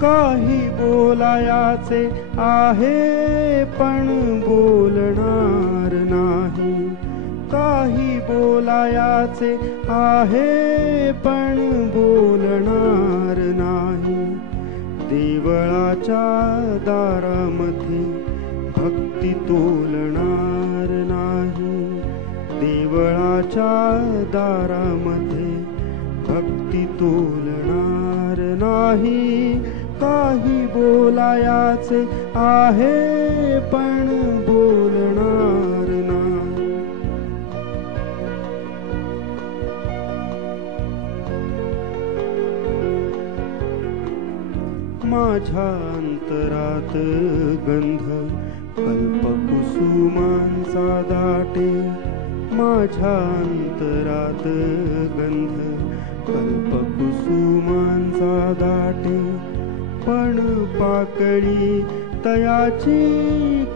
काही बोलायाचे आहे पण बोलणार नाही, काही बोलायाचे आहे पण बोलणार नाही। देवळाच्या दारामध्ये भक्ती तोलणार नाही, देवळाच्या दारामध्ये भक्ती तोलणार नाही। काही बोलायाचे आहे पण बोलणार नाही। माझ्या अंतरात गंध कल्पकुसुमांचा दाटे, माझ्या अंतरात गंध कल्पकुसुमांचा दाटे। पण पाकळी तयाची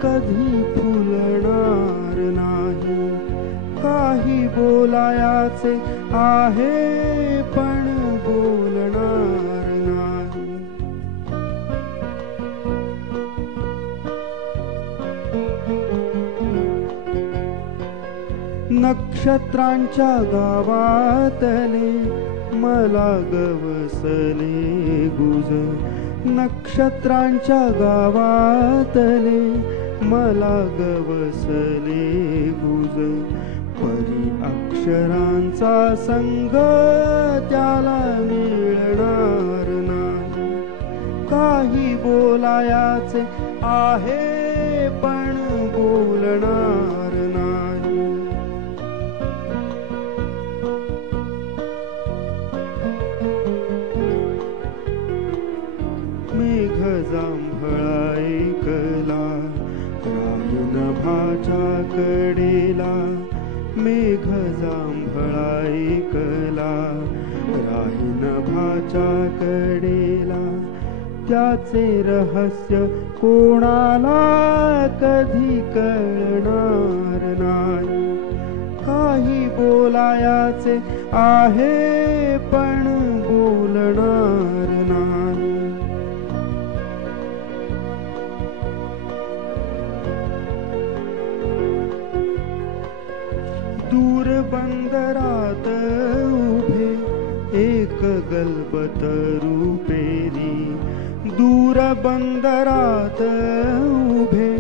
कधी फुलणार नाही, काही बोलायाचे आहे पण बोलणार नाही। नक्षत्रांच्या गावातले मला गवसले गुज, नक्षत्रांच्या गावातले मला गवसले गुज। परी अक्षरांचा संग त्याला मिळणार नाही, काही बोलायाचे आहे पण बोलणार नाही। मेघ जांभळा ऐकला राहीन भाच्या कडेला, मेघ जांभळा ऐकला राहीन भाच्या कडेला। त्याचे रहस्य कोणाला कधी कळणार नाही, काही बोलायाचे आहे पण बोलणार नाही। दूर बंदरात उभे एक गलबत रुपेरी, दूर बंदरात उभे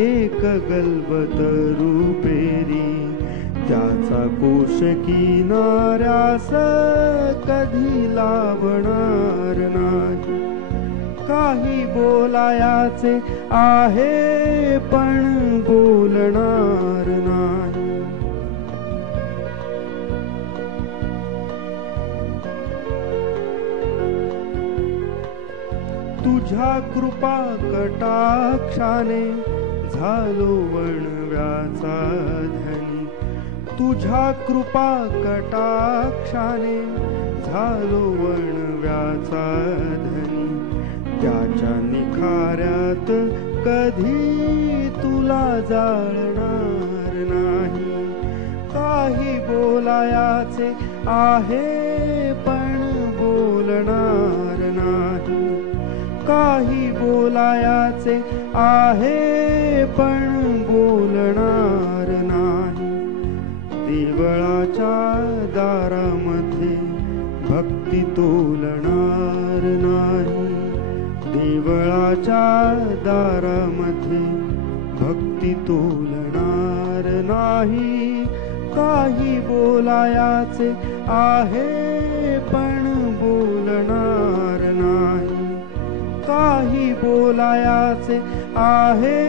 एक गलबत रुपेरी। त्याचा कोश किनाऱ्यास कधी लावणार नाही, काही बोलायाचे आहे पण बोलणार नाही। तुझ्या कृपा कटाक्षाने झालो वणव्याचा धनी, तुझ्या कृपा कटाक्षाने झालो वणव्याचा धनी। त्याच्या निखाऱ्यात कधी तुला जाळणार नाही, काही बोलायाचे आहे पण बोलणार नाही, काही बोलायाचे आहे पण बोलणार नाही। देवळाच्या दारामध्ये भक्ती तोलणार नाही, देवळाच्या दारामध्ये भक्ती तोलणार नाही। काही बोलायाचे आहे पण बोलणार नाही, काही बोलायाचे आहे